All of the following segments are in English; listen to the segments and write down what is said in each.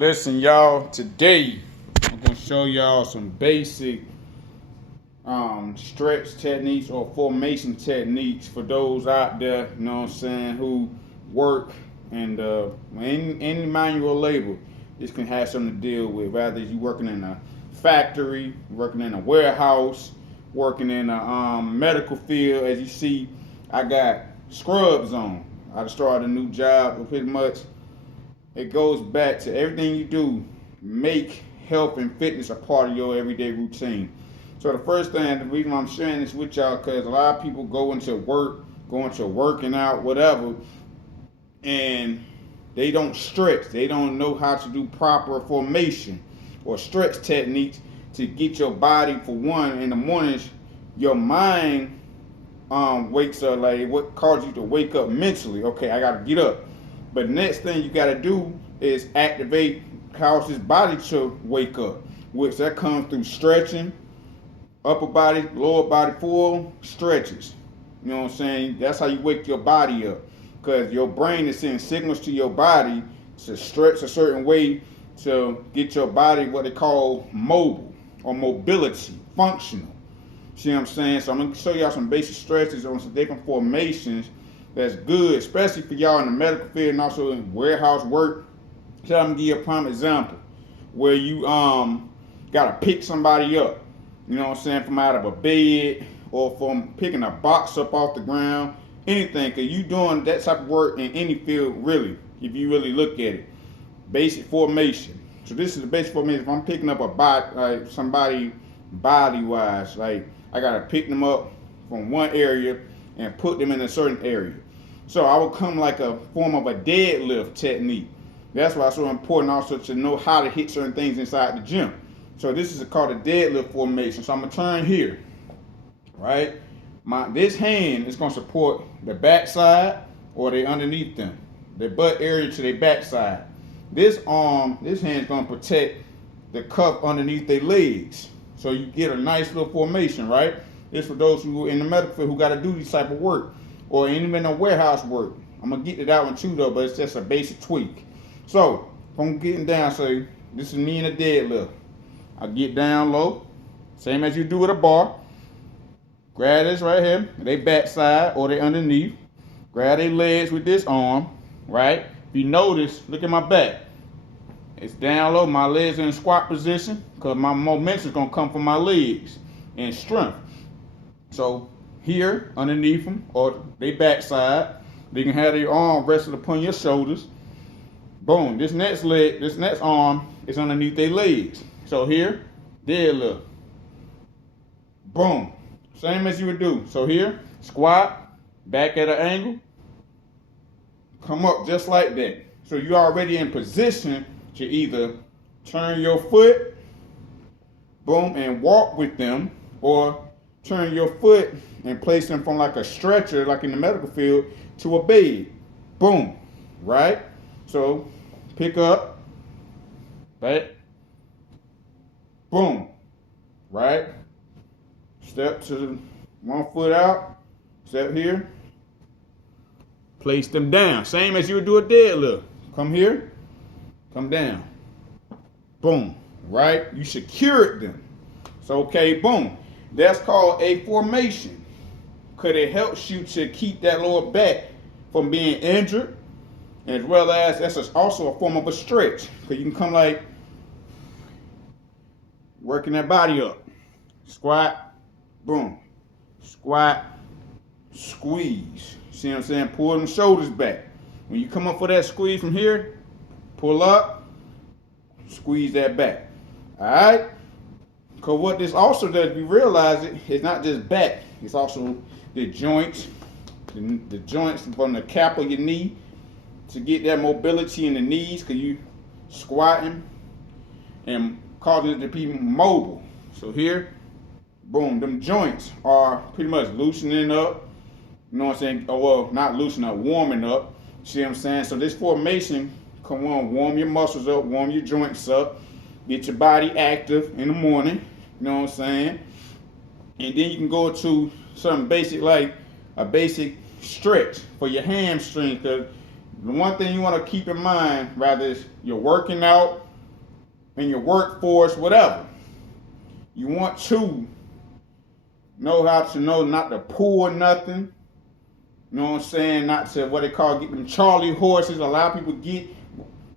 Listen, y'all, today I'm gonna show y'all some basic stretch techniques or formation techniques for those out there, you know what I'm saying, who work and any manual labor. This can have something to deal with, whether you working in a factory, working in a warehouse, working in a medical field. As you see, I got scrubs on. I just started a new job, but pretty much it goes back to everything you do. Make health and fitness a part of your everyday routine. So the first thing, the reason why I'm sharing this with y'all, because a lot of people go into work, go into working out, whatever, and they don't stretch. They don't know how to do proper formation or stretch techniques to get your body, for one, in the mornings, your mind wakes up, like what causes you to wake up mentally. Okay, I gotta get up. But the next thing you gotta do is activate, cause this body to wake up, which that comes through stretching, upper body, lower body, full stretches. You know what I'm saying? That's how you wake your body up, because your brain is sending signals to your body to stretch a certain way to get your body what they call mobile or mobility, functional. See what I'm saying? So I'm gonna show y'all some basic stretches on some different formations that's good, especially for y'all in the medical field and also in warehouse work. So I'm gonna give you a prime example where you gotta pick somebody up. You know what I'm saying, from out of a bed or from picking a box up off the ground, anything, because you doing that type of work in any field, really, if you really look at it. Basic formation. So this is the basic formation. If I'm picking up a body, like somebody body-wise, like I gotta pick them up from one area and put them in a certain area. So I would come like a form of a deadlift technique. That's why it's so important also to know how to hit certain things inside the gym. So this is called a deadlift formation. So I'm gonna turn here, right? This hand is gonna support the back side or they underneath them, their butt area to their back side. This hand is gonna protect the cuff underneath their legs. So you get a nice little formation, right? This for those who in the medical field who gotta do this type of work or even in warehouse work. I'm gonna get to that one too though, but it's just a basic tweak. So if I'm getting down, so this is me in a deadlift. I get down low, same as you do with a bar. Grab this right here, they backside or they underneath. Grab their legs with this arm, right? If you notice, look at my back. It's down low, my legs are in squat position because my momentum is gonna come from my legs and strength. So here, underneath them, or they backside, they can have their arm rested upon your shoulders. Boom, this next arm is underneath their legs. So here, deadlift. Boom. Same as you would do. So here, squat, back at an angle, come up just like that. So you're already in position to either turn your foot, boom, and walk with them, or turn your foot and place them from like a stretcher, like in the medical field, to a bed. Boom. Right? So pick up, right? Boom. Right? Step to one foot out, step here, place them down. Same as you would do a deadlift. Come here, come down. Boom. Right? You secured them. So, okay, boom. That's called a formation because it helps you to keep that lower back from being injured, as well as that's also a form of a stretch because you can come like working that body up. Squat, boom, squat, squeeze. See what I'm saying? Pull them shoulders back. When you come up for that squeeze from here, pull up, squeeze that back. All right? Because what this also does, if you realize it, it's not just back. It's also the joints, the joints from the cap of your knee to get that mobility in the knees because you squatting and causing it to be mobile. So here, boom, them joints are pretty much loosening up. You know what I'm saying? Oh, well, not loosening up, warming up. See what I'm saying? So this formation, come on, warm your muscles up, warm your joints up, get your body active in the morning. You know what I'm saying? And then you can go to something basic like a basic stretch for your hamstrings. Because the one thing you want to keep in mind, rather is you're working out in your workforce, whatever. You want to know how to know not to pull nothing. You know what I'm saying? Not to what they call get them Charlie horses. A lot of people get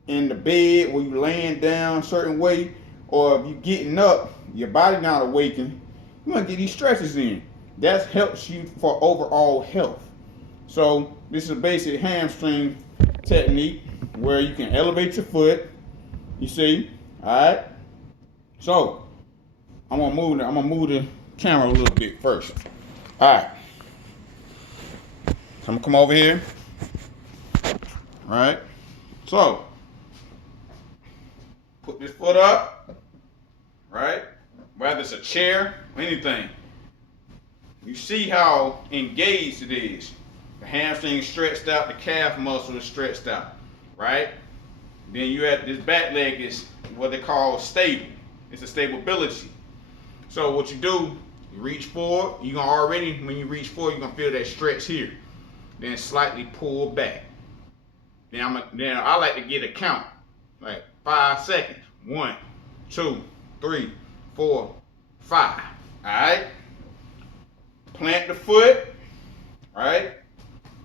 in the bed where you laying down a certain way, or if you getting up, your body not awakened. You want to get these stretches in. That helps you for overall health. So this is a basic hamstring technique where you can elevate your foot. You see, all right. So I'm gonna move the camera a little bit first. All right. I'm gonna come over here. All right. So put this foot up. Right. Whether it's a chair or anything. You see how engaged it is. The hamstring is stretched out, the calf muscle is stretched out, right? Then you have this back leg is what they call stable. It's a stability. So what you do, you reach forward. You gonna already, when you reach forward, you're gonna feel that stretch here. Then slightly pull back. Then I like to get a count, like 5 seconds. 1, 2, 3, 4, 5. All right. Plant the foot, right?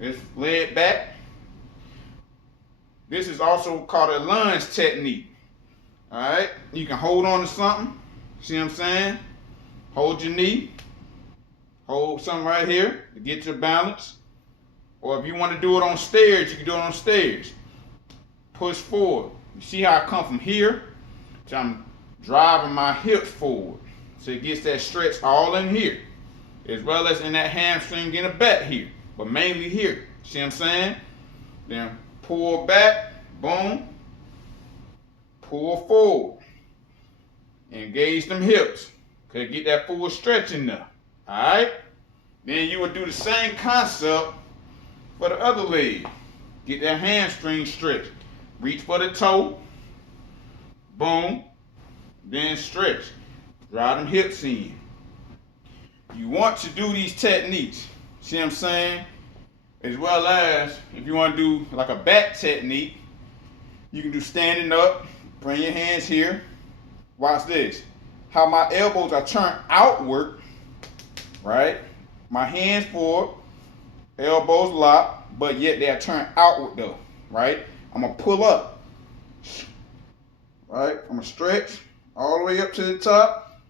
Just lay it back. This is also called a lunge technique. All right? You can hold on to something. See what I'm saying? Hold your knee. Hold something right here to get your balance. Or if you want to do it on stairs, you can do it on stairs. Push forward. You see how I come from here? So I'm driving my hips forward. So it gets that stretch all in here, as well as in that hamstring in the back here, but mainly here. See what I'm saying? Then pull back, boom, pull forward. Engage them hips. Could get that full stretch in there. Alright? Then you would do the same concept for the other leg. Get that hamstring stretched. Reach for the toe. Boom. Then stretch. Drive them hips in. You want to do these techniques. See what I'm saying? As well as if you want to do like a back technique, you can do standing up. Bring your hands here. Watch this. How my elbows are turned outward, right? My hands forward, elbows locked, but yet they are turned outward though, right? I'm gonna pull up, right? I'm gonna stretch all the way up to the top,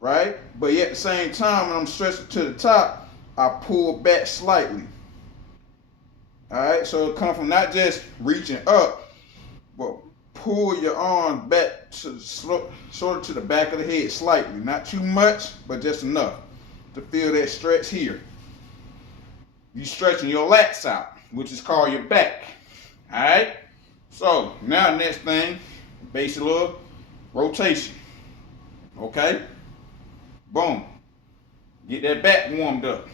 right? But yet at the same time, when I'm stretching to the top, I pull back slightly. All right, so it comes from not just reaching up, but pull your arm back to sort of to the back of the head slightly. Not too much, but just enough to feel that stretch here. You stretching your lats out, which is called your back. All right. So now next thing, basic little rotation. Okay. Boom. Get that back warmed up.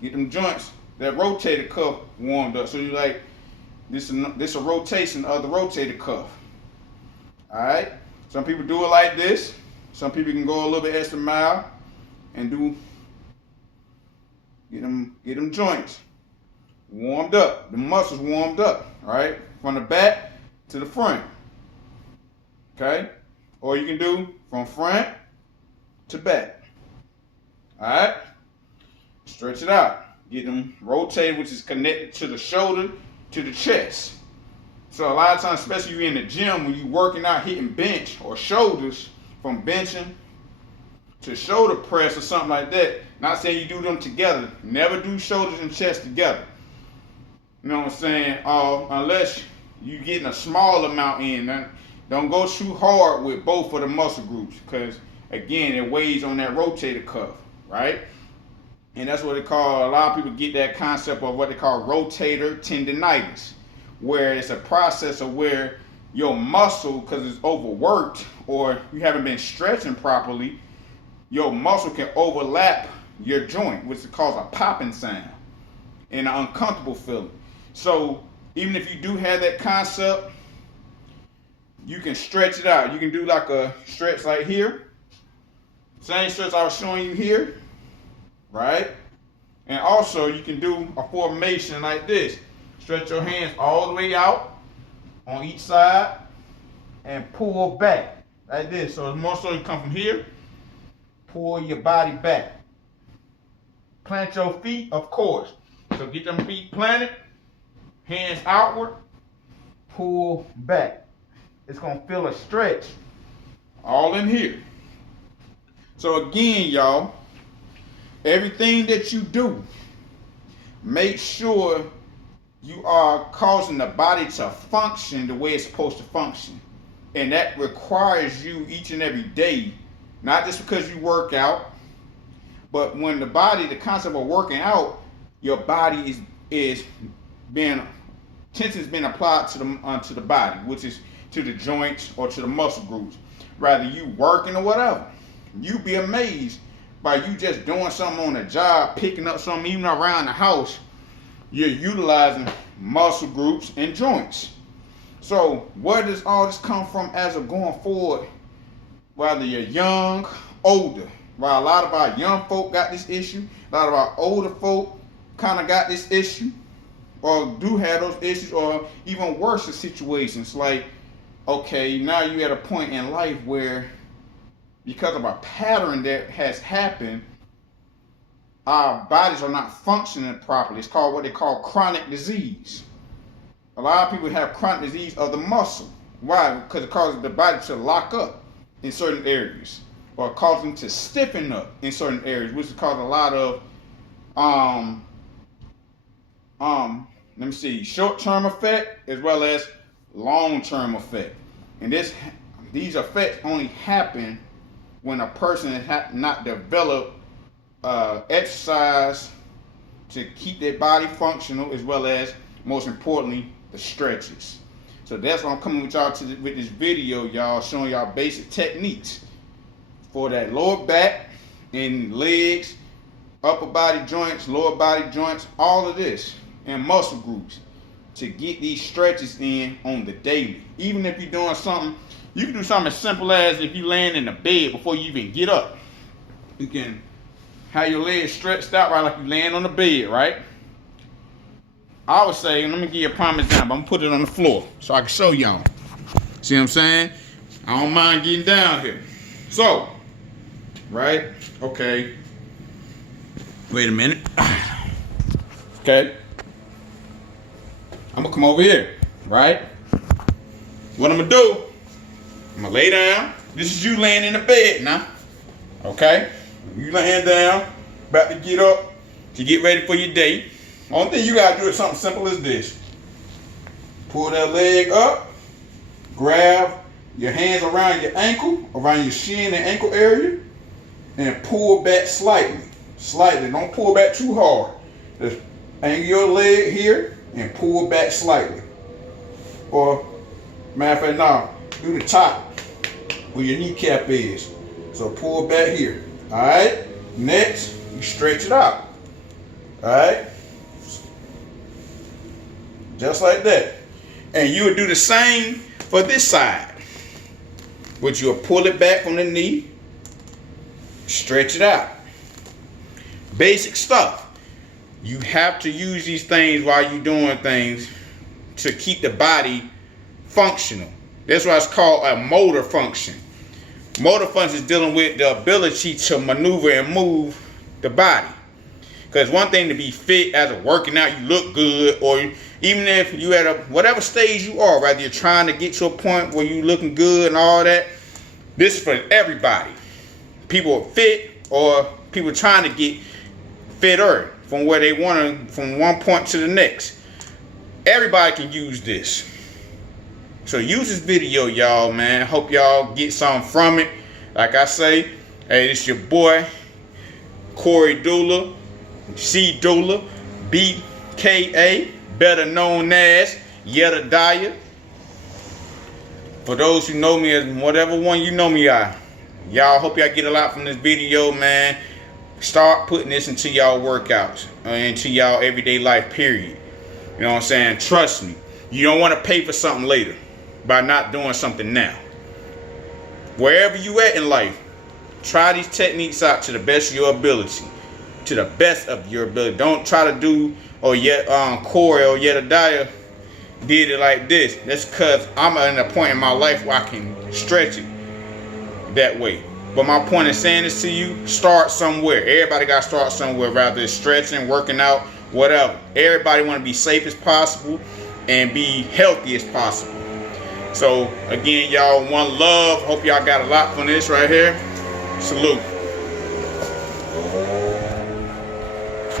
Get them joints, that rotator cuff warmed up. So you like this a rotation of the rotator cuff. All right. Some people do it like this. Some people can go a little bit extra mile and get them joints warmed up, the muscles warmed up. All right, from the back to the front. Okay, or you can do from front to back. All right, stretch it out. Get them rotated, which is connected to the shoulder to the chest. So a lot of times, especially if you're in the gym, when you're working out, hitting bench or shoulders, from benching to shoulder press or something like that, not saying you do them together. Never do shoulders and chest together. You know what I'm saying? Unless you're getting a small amount in. Don't go too hard with both of the muscle groups because, again, it weighs on that rotator cuff, right? And that's what they call, a lot of people get that concept of what they call rotator tendonitis, where it's a process of where your muscle, because it's overworked or you haven't been stretching properly, your muscle can overlap your joint, which causes a popping sound and an uncomfortable feeling. So even if you do have that concept, you can stretch it out. You can do like a stretch like here. Same stretch I was showing you here, right? And also you can do a formation like this. Stretch your hands all the way out on each side and pull back. like this. So it's more so you come from here, pull your body back. Plant your feet, of course. So get them feet planted, hands outward, pull back. It's gonna feel a stretch all in here. So again, y'all, everything that you do, make sure you are causing the body to function the way it's supposed to function. And that requires you each and every day, not just because you work out, but when the concept of working out, your body is being, tension is being applied to the body, which is to the joints or to the muscle groups. Rather you working or whatever, you be amazed by you just doing something on the job, picking up something even around the house, you're utilizing muscle groups and joints. So where does all this come from as of going forward? Whether you're young, older, while a lot of our young folk got this issue, a lot of our older folk kind of got this issue, or do have those issues, or even worse situations like, okay, now you're at a point in life where because of a pattern that has happened, our bodies are not functioning properly. It's called what they call chronic disease. A lot of people have chronic disease of the muscle. Why? Because it causes the body to lock up in certain areas, or cause them to stiffen up in certain areas, which cause a lot of let me see, short-term effect as well as long-term effect. And these effects only happen when a person has not developed exercise to keep their body functional, as well as, most importantly, the stretches. So that's why I'm coming with y'all with this video, y'all, showing y'all basic techniques for that lower back and legs, upper body joints, lower body joints, all of this, and muscle groups to get these stretches in on the daily. Even if you're doing something, you can do something as simple as if you laying in the bed before you even get up. You can have your legs stretched out right like you laying on the bed, right? I would say, let me give you a prime example. I'm gonna put it on the floor so I can show y'all. See what I'm saying? I don't mind getting down here. So, right? Okay. Wait a minute. Okay. I'm gonna come over here, right? What I'm gonna do, I'm gonna lay down. This is you laying in the bed now. Okay? You laying down, about to get up to get ready for your day. Only thing you gotta do is something simple as this. Pull that leg up, grab your hands around your ankle, around your shin and ankle area, and pull back slightly. Slightly, don't pull back too hard. Just angle your leg here and pull back slightly. Or, matter of fact, now, do the top where your kneecap is. So pull back here. Alright? Next, you stretch it out. Alright? Just like that. And you would do the same for this side. Which you'll pull it back from the knee, stretch it out. Basic stuff. You have to use these things while you're doing things to keep the body functional. That's why it's called a motor function. Motor function is dealing with the ability to maneuver and move the body. Because one thing to be fit as a working out, you look good, or even if you at a whatever stage you are, whether you're trying to get to a point where you looking good and all that, this is for everybody. People are fit, or people trying to get fitter from where they want to, from one point to the next. Everybody can use this. So use this video, y'all, man. Hope y'all get something from it. Like I say, hey, it's your boy, Corey Doula, C Doula, BKA, better known as Jedediah. For those who know me as whatever one you know me as, y'all, hope y'all get a lot from this video, man. Start putting this into y'all workouts, into y'all everyday life, period. You know what I'm saying? Trust me, you don't want to pay for something later by not doing something now. Wherever you at in life, try these techniques out to the best of your ability. To the best of your ability. Don't try to do, or yet Corey or Jedediah did it like this. That's because I'm at a point in my life where I can stretch it that way. But my point in saying this to you, start somewhere. Everybody got to start somewhere, rather it's stretching, working out, whatever. Everybody want to be safe as possible and be healthy as possible. So again, y'all, one love. Hope y'all got a lot from this right here. Salute.